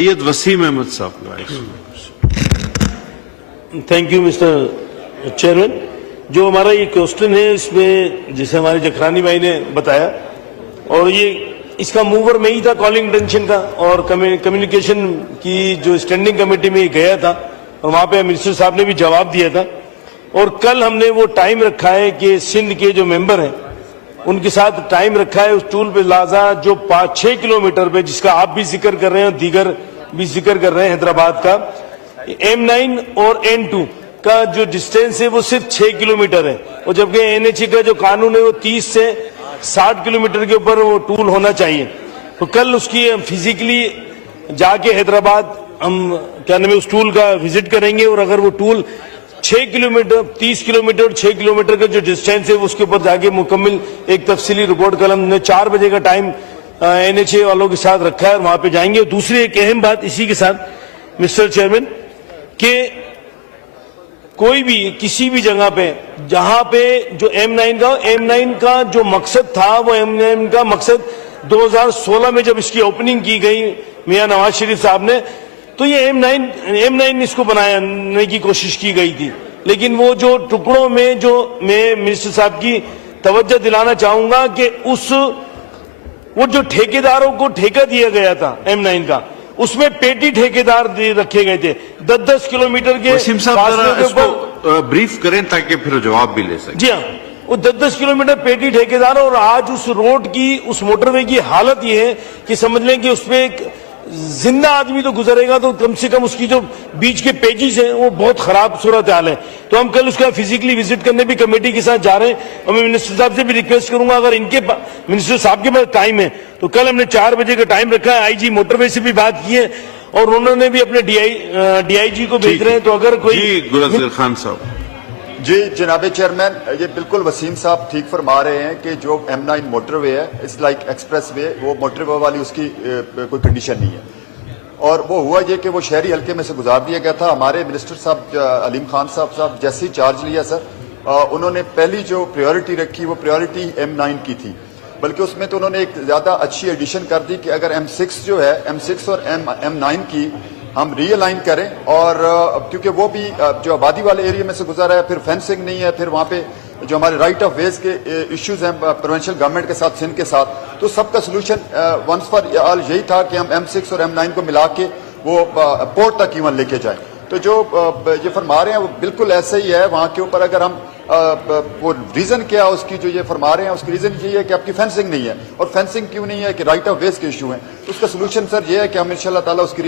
سید وسیم احمد صاحب کا thank you mister chairman. جو ہمارا یہ کوسچن ہے اس میں جسے ہمارے جکھرانی بھائی نے بتایا اور یہ اس کا موور میں ہی تھا کالنگ اٹینشن کا اور کمیونیکیشن کی جو اسٹینڈنگ کمیٹی میں گیا تھا اور وہاں پہ منسٹر صاحب نے بھی جواب دیا تھا اور کل ہم نے وہ ٹائم رکھا ہے کہ سندھ کے جو ممبر ہیں ان کے ساتھ ٹائم رکھا ہے اس ٹول پہ لازا جو 6 کلومیٹر پہ جس کا آپ بھی ذکر کر رہے ہیں اور دیگر بھی ذکر کر رہے ہیں حیدرآباد کا M9 اور N2 کا جو ڈسٹینس ہے وہ صرف 6 کلومیٹر ہے اور جبکہ NH کا جو قانون ہے وہ 30 سے 60 کلومیٹر کے اوپر وہ ٹول ہونا چاہیے. تو کل اس کی فزیکلی جا کے حیدرآباد ہم کیا نام ہے اس ٹول کا وزٹ کریں گے اور اگر وہ ٹول 6 کلومیٹر 30 کلومیٹر 6 کلومیٹر کا جو ڈسٹینس ہے اس کے اوپر جا کے مکمل ایک تفصیلی رپورٹ کل ہم نے 4 بجے کا ٹائم NHA والوں کے ساتھ رکھا ہے اور وہاں پہ جائیں گے. دوسری ایک اہم بات اسی کے ساتھ مسٹر چیئرمین کہ کوئی بھی کسی بھی جگہ پہ جہاں پہ جو M9 کا جو مقصد تھا وہ M9 کا مقصد 2016 میں جب اس کی اوپننگ کی گئی میاں نواز شریف صاحب نے تو یہ M9 اس کو بنانے کی کوشش کی گئی تھی لیکن وہ جو ٹکڑوں میں جو میں منسٹر صاحب کی توجہ دلانا چاہوں گا کہ وہ جو ٹھیکیداروں کو ٹھیکہ دیا گیا تھا M9 کا اس میں پیٹی ٹھیکیدار رکھے گئے تھے 10 کلومیٹر کے وسیم صاحب ذرا اس کو بریف کریں تاکہ پھر جواب بھی لے سکیں. جی ہاں وہ 10 کلومیٹر پیٹی ٹھیکیدار اور آج اس روڈ کی اس موٹر وے کی حالت یہ ہے کہ سمجھ لیں کہ اس پہ ایک زندہ آدمی تو گزرے گا تو کم سے کم اس کی جو بیچ کے پیجز ہیں وہ بہت خراب صورتحال ہے. تو ہم کل اس کا فزیکلی وزٹ کرنے بھی کمیٹی کے ساتھ جا رہے ہیں اور میں منسٹر صاحب سے بھی ریکویسٹ کروں گا اگر ان کے منسٹر صاحب کے پاس ٹائم ہے تو کل ہم نے 4 بجے کا ٹائم رکھا ہے. IG موٹر وے سے بھی بات کی ہے اور انہوں نے بھی اپنے DIG کو بھیج رہے ہیں تو اگر کوئی گلزار خان صاحب. جی جناب چیئرمین یہ بالکل وسیم صاحب ٹھیک فرما رہے ہیں کہ جو M9 موٹر وے ہے اس لائک ایکسپریس وے وہ موٹر وے والی اس کی کوئی کنڈیشن نہیں ہے اور وہ ہوا یہ کہ وہ شہری حلقے میں سے گزار دیا گیا تھا. ہمارے منسٹر صاحب علیم خان صاحب جیسے ہی چارج لیا سر انہوں نے پہلی جو پریورٹی رکھی وہ پریورٹی M9 کی تھی بلکہ اس میں تو انہوں نے ایک زیادہ اچھی ایڈیشن کر دی کہ اگر M6 جو ہے M6 اور M9 کی ہم ری الائن کریں اور کیونکہ وہ بھی جو آبادی والے ایریا میں سے گزرا ہے پھر فینسنگ نہیں ہے پھر وہاں پہ جو ہمارے رائٹ آف ویز کے ایشوز ہیں پروونشل گورنمنٹ کے ساتھ سندھ کے ساتھ تو سب کا سلوشن ونس فار آل یہی تھا کہ ہم M6 اور M9 کو ملا کے وہ پورٹ تک ایون لے کے جائیں. تو جو یہ فرما رہے ہیں وہ بالکل ایسا ہی ہے. وہاں کے اوپر اگر ہم وہ ریزن کیا اس کی جو یہ فرما رہے ہیں اس کی ریزن یہ ہے کہ آپ کی فینسنگ نہیں ہے اور فینسنگ کیوں نہیں ہے کہ رائٹ آف ویز کے ایشو ہیں. تو اس کا سلوشن سر یہ ہے کہ ہم انشاءاللہ تعالیٰ اس کی